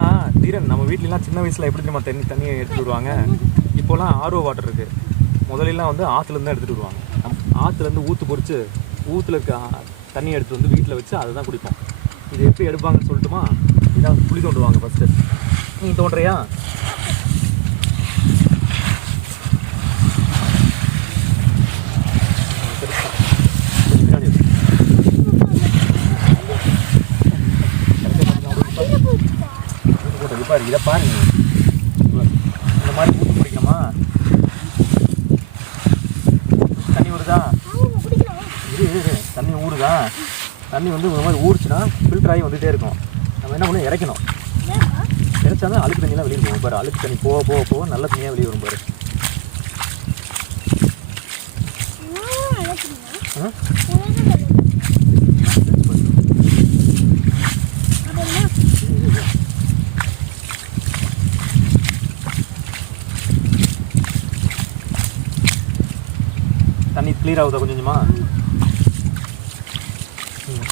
ஆ தீரன் நம்ம வீட்லலாம் சின்ன வயசில் எப்படி தெரியுமா தண்ணி தண்ணி எடுத்துட்டு வருவாங்க? இப்போலாம் ஆர்ஓ வாட்டர் இருக்குது முதல்லலாம் வந்து ஆற்றுலேருந்து தான் எடுத்துகிட்டு வருவாங்க. நம் ஆற்றுலேருந்து ஊற்று பொறிச்சு ஊற்றுல இருக்க தண்ணி எடுத்துகிட்டு வந்து வீட்டில் வச்சு அதை தான் குடிப்போம். இது எப்படி எடுப்பாங்கன்னு சொல்லட்டுமா இதான் புளி தோண்டுவாங்க ஃபஸ்ட்டு நீ தோண்டுறியா? பாரு இதை பாருங்க. இந்த மாதிரி ஊற்று பிடிக்கணுமா தண்ணி இரு, இரு தண்ணி ஊறுதா? தண்ணி வந்து இந்த மாதிரி ஊறுச்சுன்னா ஃபில்டர் ஆகி வந்துகிட்டே இருக்கும். நம்ம என்ன பண்ணணும்? இறக்கணும். இறைச்சா தான் அழுக்கு தண்ணிலாம் வெளியே போகும் பாரு அழுக்கு தண்ணி போக போக போக நல்ல தண்ணியாக வெளியே வரும் பாரு. ஆ? தண்ணி கிளியர் ஆகுதா கொஞ்சம் கொஞ்சமா ம்.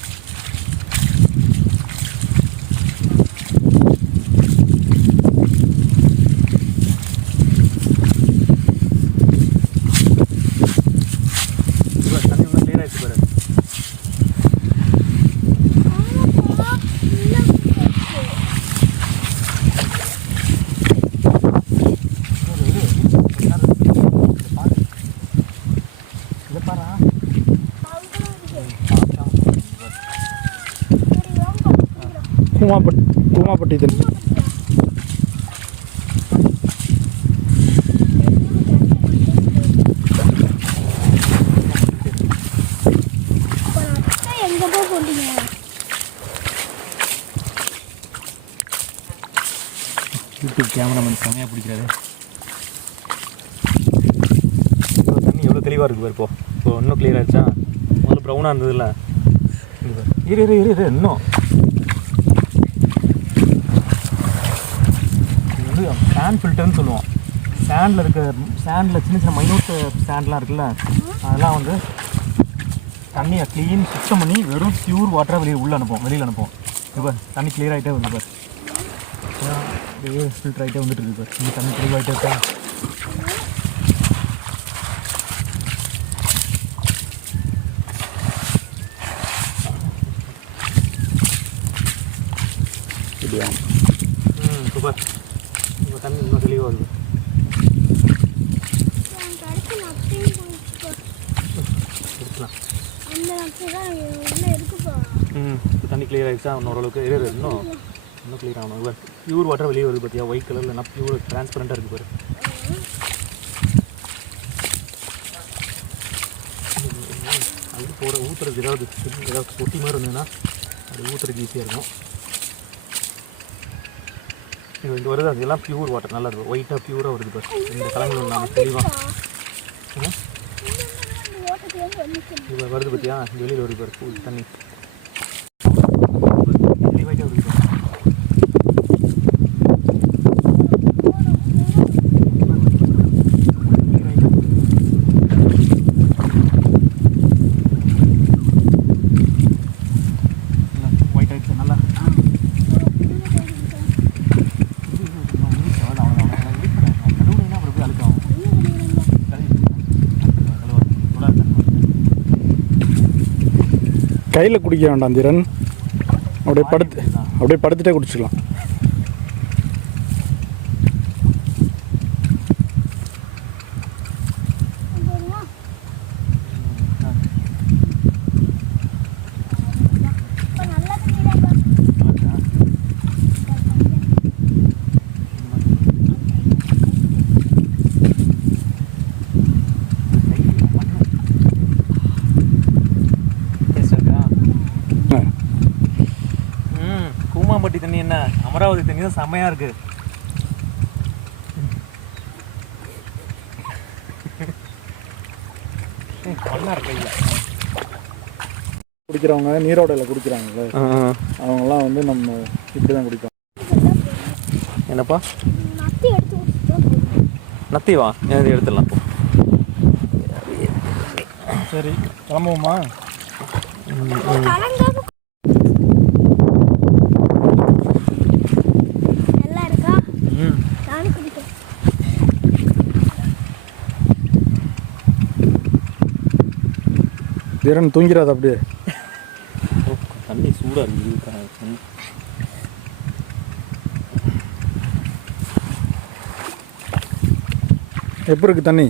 இது பாரு, தண்ணி இன்னும் clear ஆயிடுச்சு பாரு இதை பாரா கூமாப்பட்டி கூமாப்பட்டி போட்டீங்க யூடியூப் கேமராமேன் செமையாக பிடிக்கிறாரு. இப்போ தண்ணி எவ்வளோ தெளிவாக இருக்குது பாரு இப்போ இப்போ இன்னும் clear ஆயிடுச்சா? முதல்ல ப்ரௌனாக இருந்ததுல்ல. இரு இரு இரு இன்னும் இது வந்து சாண்ட் ஃபில்டர்னு சொல்லுவோம். சாண்டில் இருக்க சாண்டில் சின்ன சின்ன மைனூட் சாண்ட்லாம் இருக்குல்ல அதெல்லாம் வந்து தண்ணியை க்ளீன் சுத்தம் பண்ணி வெறும் பியூர் வாட்டராக வெளியே உள்ளே அனுப்போம் வெளியில் அனுப்போம் இப்போ தண்ணி கிளியர் ஆகிட்டே வருது பாரு. அப்படியே ஃபில்டர் ஆகிட்டே வந்துட்டு இருக்கு பாரு. இந்த தண்ணி தெளிவாகிட்டே இருக்கா? இல்லையா ம் சூப்பர். இப்போ தண்ணி இன்னும் தெளிவாக வருது. ம் தண்ணி கிளியர் ஆகிடுச்சா இன்னும் ஓரளவுக்கு இரு இன்னும் இன்னும் கிளியர் ஆகணும். இவர் பியூர் வாட்டர் வெளியே வருது பார்த்தியா ஒயிட் கலரில் நான் பியூர் டிரான்ஸ்பரண்ட்டாக இருக்குது பாரு. அது போகிற ஊற்றுறதுக்கு ஏதாவது ஏதாவது பொட்டி மாதிரி இருந்ததுன்னா அது ஊற்றுறதுக்கு ஈஸியாக இருக்கும். இது இங்கே வருது. அது எல்லாம் பியூர் வாட்டர் நல்லா இருக்கும் ஒயிட்டாக பியூராக வருது பாரு. இந்த கலங்கள் நாம் தெளிவாக இந்த வருது பார்த்தியா இங்க வெளியில் வருது பாரு. தண்ணி. கையில் குடிக்க வேண்டாம் தீரன். அப்படியே படுத்து அப்படியே படுத்துட்டே குடிச்சிக்கலாம் இப்போ நல்லா தண்ணி ஆ. ம் கூமாம்பட்டி தண்ணி என்ன? அமராவதி தண்ணி தான் செம்மையா இருக்கு. ம், பண்ணா இருக்கு. குடிக்கிறவங்க நீரோடையில் குடிக்கிறாங்கல்ல? அவங்கெல்லாம் வந்து நம்ம இப்படி தான் குடிப்போம் என்னப்பா? நத்தி வா இது எடுத்துடலாம்? போ. சரி கிளம்புவோமா? தீரன் தூங்கிறாது அப்படியே. தண்ணி சூடாக இருக்குது எப்போ இருக்கு தண்ணி?